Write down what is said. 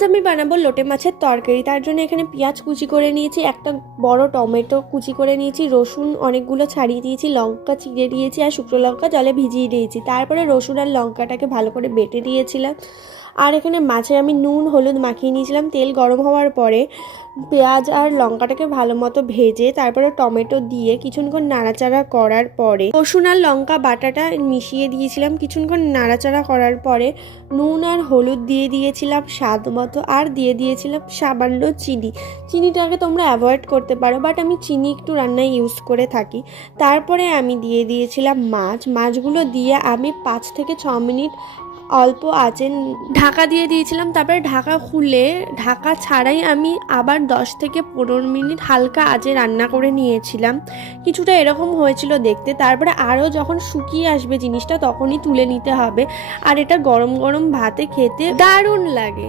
আজ আমি বানাবো লোটে মাছের তরকারি। তার জন্য এখানে পেঁয়াজ কুচি করে নিয়েছি, একটা বড় টমেটো কুচি করে নিয়েছি, রসুন অনেকগুলো ছাড়িয়ে দিয়েছি, লঙ্কা চিড়ে দিয়েছি আর শুকনো লঙ্কা জলে ভিজিয়ে দিয়েছি। তারপরে রসুন আর লঙ্কাটাকে ভালো করে বেটে দিয়েছিলাম। আর এখানে মাছে আমি নুন হলুদ মাখিয়ে নিয়েছিলাম। তেল গরম হওয়ার পরে পেঁয়াজ আর লঙ্কাটাকে ভালো মতো ভেজে তারপরে টমেটো দিয়ে কিছুক্ষণ নাড়াচাড়া করার পরে রসুন আর লঙ্কা বাটাটা মিশিয়ে দিয়েছিলাম। কিছুক্ষণ নাড়াচাড়া করার পরে নুন আর হলুদ দিয়ে দিয়েছিলাম স্বাদ মতো, আর দিয়ে দিয়েছিলাম সামান্য চিনি। চিনিটাকে তোমরা অ্যাভয়েড করতে পারো, বাট আমি চিনি একটু রান্নায় ইউজ করে থাকি। তারপরে আমি দিয়ে দিয়েছিলাম মাছগুলো দিয়ে আমি 5 থেকে 6 মিনিট অল্প আঁচে ঢাকা দিয়ে দিয়েছিলাম। তারপরে ঢাকা খুলে ঢাকা ছাড়াই আমি আবার 10 থেকে 15 মিনিট হালকা আঁচে রান্না করে নিয়েছিলাম। কিছুটা এরকম হয়েছিল দেখতে। তারপরে আরও যখন শুকিয়ে আসবে জিনিসটা তখনই তুলে নিতে হবে, আর এটা গরম গরম ভাতে খেতে দারুণ লাগে।